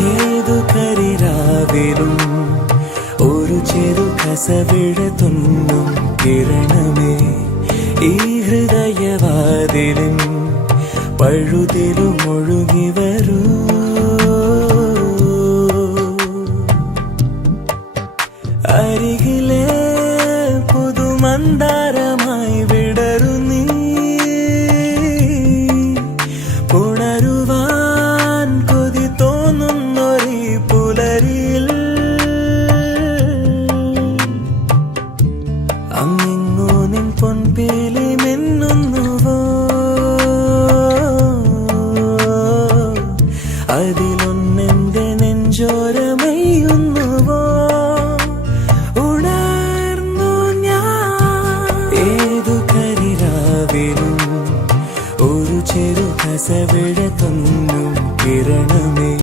ഏതു കരിരാവിലും ഒരു ചെറു കസവിഴ തുന്നും കിരണമേ ഈ ഹൃദയവാതിലിൻ പഴുതിലും ഒഴുകി വരൂ. അരികിലെ പുതുമന്ദാരമായി വിടരു നീ, പുണരുവാൻ കൊതി തോന്നുന്നൊരീ പുലരിയിൽ. അങ്ങിങ്ങോ നിൻ പൊൻപേലി മിന്നുന്നുവോ, അതിലൊന്നെന്റെ നെഞ്ചോരമയുന്നുവോ. ഉണർന്നു ഞാൻ ഏതു കരിരാവിലും ഒരു ചെറു കസവിഴ